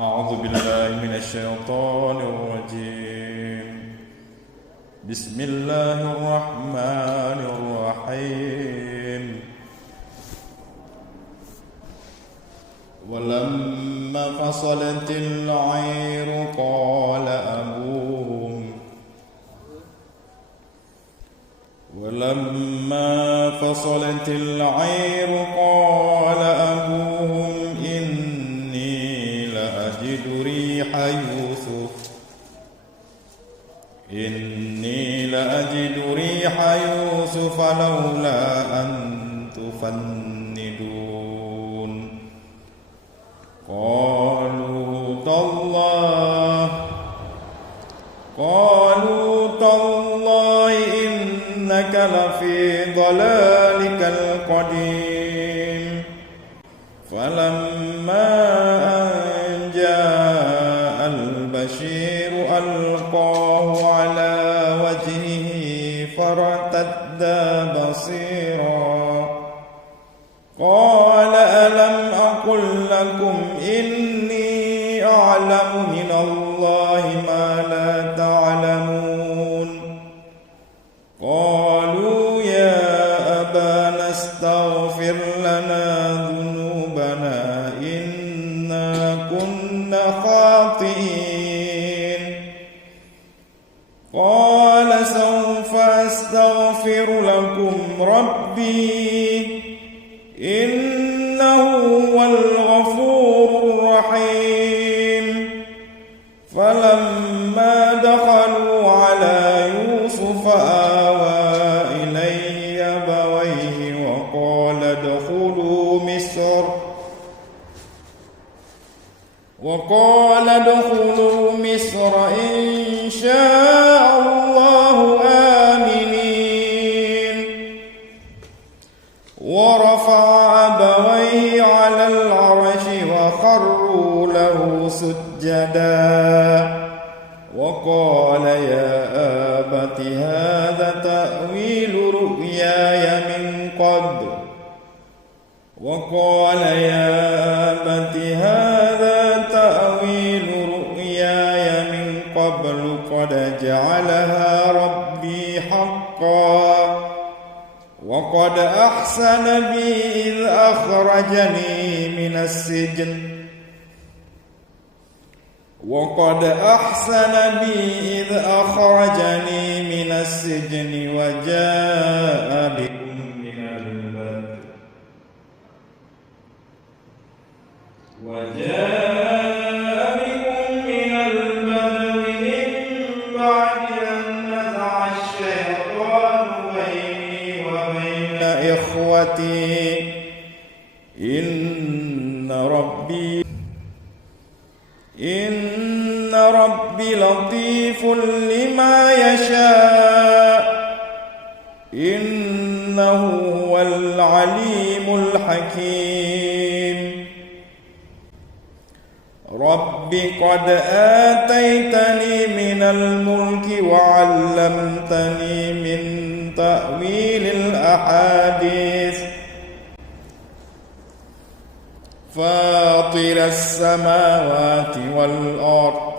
أعوذ بالله من الشيطان الرجيم. بسم الله الرحمن الرحيم. ولما فصلت العير قال أبوهم إني لأجد ريح يوسف لولا أن تفندون قالوا تالله إنك لفي ضلالك القديم. فلما أن جاء البشير ألقاه على وجهه فارتد بصيرا قال ألم أقل لكم إني أعلم من الله ما لا تعلمون. قالوا يا أبانا استغفر لنا ذنوبنا إنا كنا خاطئين. قال سوف أستغفر لكم ربي إنه هو الغفور الرحيم. فلما دخلوا على يوسف آوى إليه أبويه وقال ادخلوا مصر إن شاء الله آمنين. ورفع أبويه على العرش وخروا له سجدا وقال يا أبت هذا تأويل رؤياي من قبل قد جعلها ربي حقا وقد أحسن بي إذ أخرجني من السجن وجاء بكم من البدو من بعد أن نزع الشيطان بيني وبين إخوتي إن ربي لطيف لما يشاء إنه هو العليم الحكيم. رب قد آتيتني من الملك وعلمتني من تأويل الأحاديث فاطر السماوات والأرض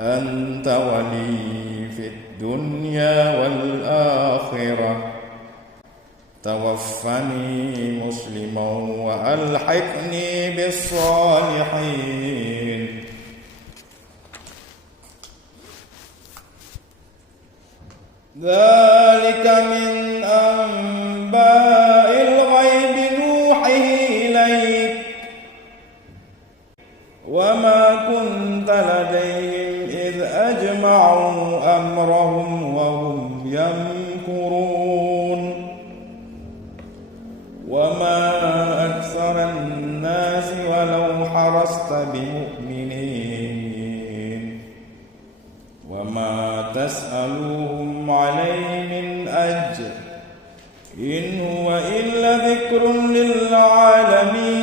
أنت ولي في الدنيا والآخرة توفني مسلما وألحقني بالصالحين. ذلك من أنباء الغيب نوحيه إليك وما كنت لديهم إذ أجمعوا أمرهم وهم يمكرون. وما أكثر الناس ولو حرصت بمؤمنين وما تسألهم عليه من أجر إن هو إلا ذكر للعالمين.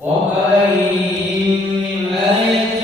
وكأين من آية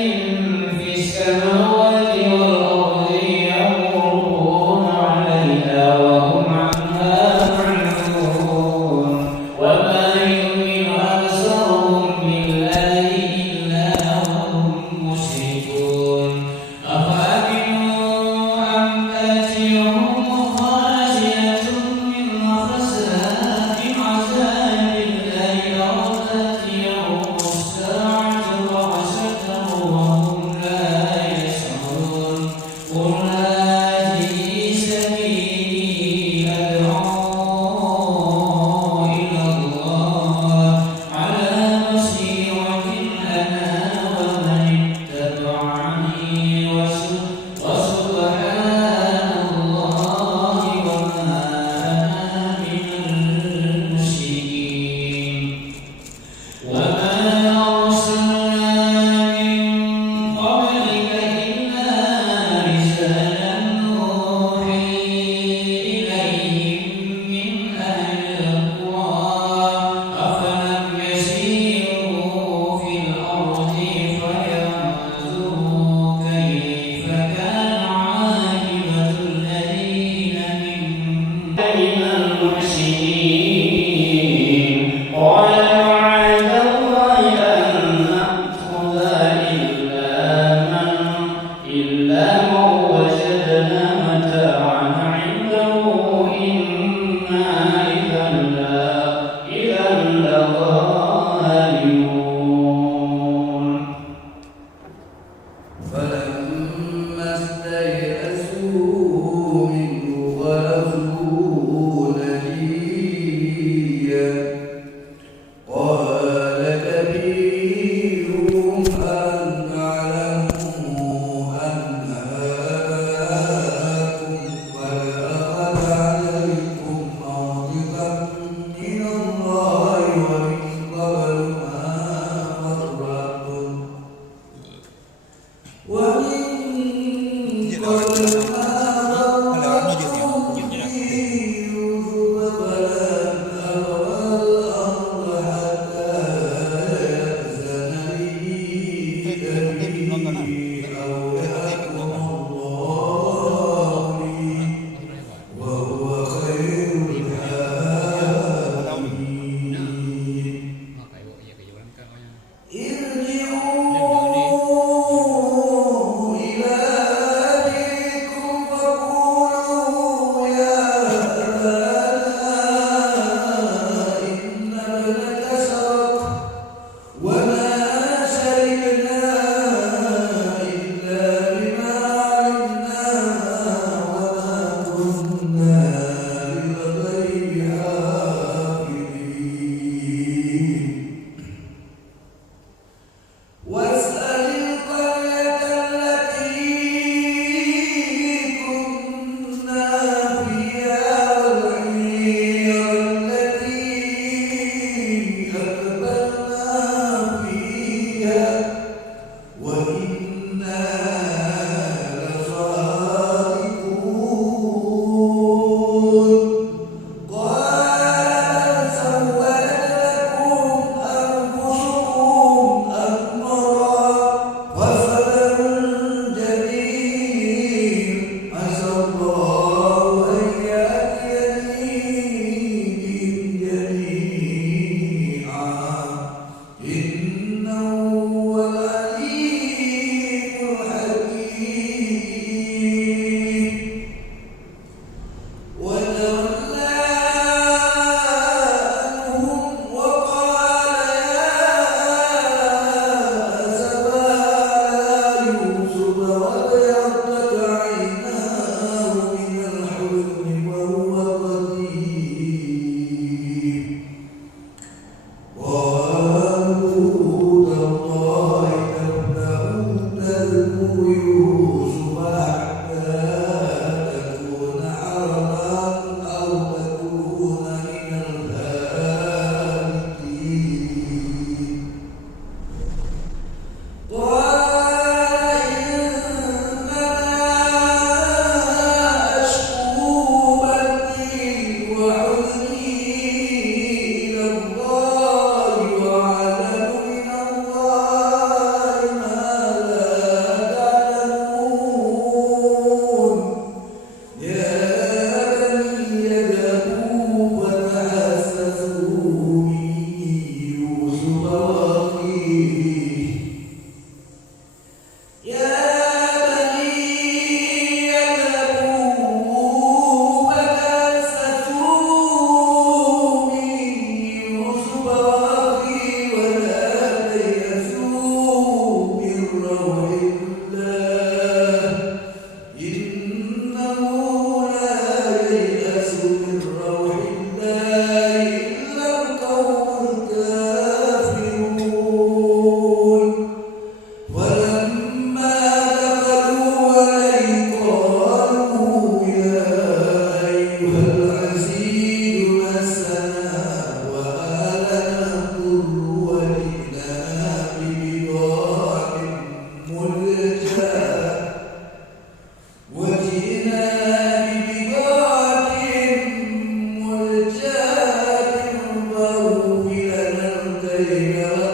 إليك